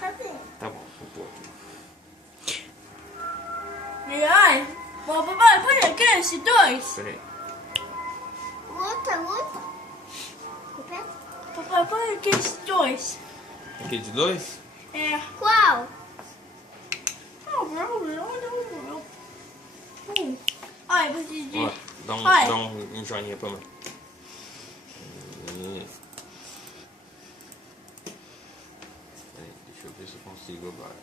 cadê? Tá bom, vou pôr aqui. E ai, papai, põe aqui esses dois. Peraí. Outra. Papai, põe aqui esses dois. Aqui de dois? É. Qual? Ai, eu preciso de... Ó, dá Ai. um joinha pra mim. Peraí, deixa eu ver se eu consigo agora.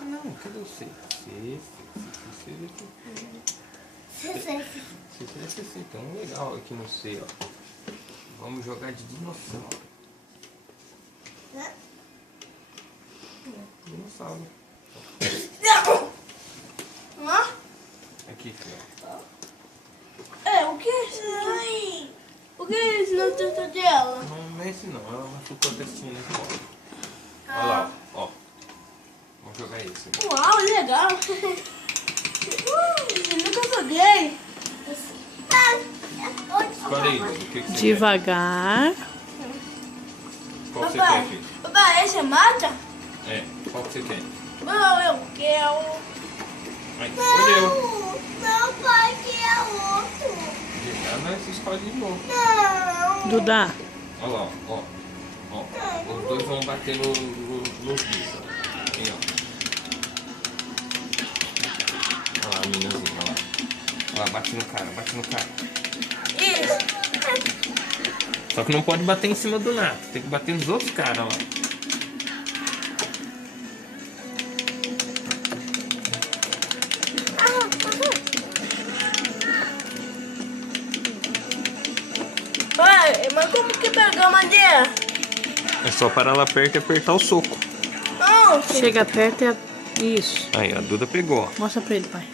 Ah, não, cadê o C? C. Tão legal aqui no C, ó. Vamos jogar de dinossauro. Dinossauro. Hã? Aqui, ó. É, o que é isso aí? O que é isso na testa dela? Não é esse não, ela machucou a testinha na escola. Olha lá, ó. Vamos jogar esse. Uau, legal. Isso eu nunca joguei. Escolhe aí, Dudu, o que você Devagar. quer? Qual você quer, Papai, filho? papai, esse é mata? É, qual que você quer? Não, eu quero. Aí, escolheu. Não, pai, que é outro. Já nós escolhe de novo. Não. Dudá. Olha lá, ó. Os dois vão bater nos bichos. Aqui, ó. Olha lá, a meninazinha, olha lá. Olha lá, bate no cara. Isso. Só que não pode bater em cima do Nato, tem que bater nos outros caras lá. Pai, mas como que pegou a madeira? É só parar lá perto e apertar o soco. Não, Chega perto e... Isso. Aí, a Duda pegou, ó. Mostra pra ele, pai.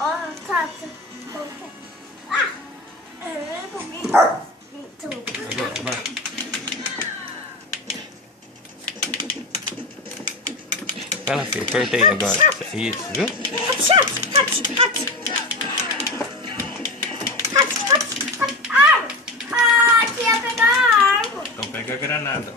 Ó, Tata. é comigo. Agora, vai. Vai lá, filho, aperta aí agora. Isso, viu? Ah, queria pegar a árvore. Então pega a granada.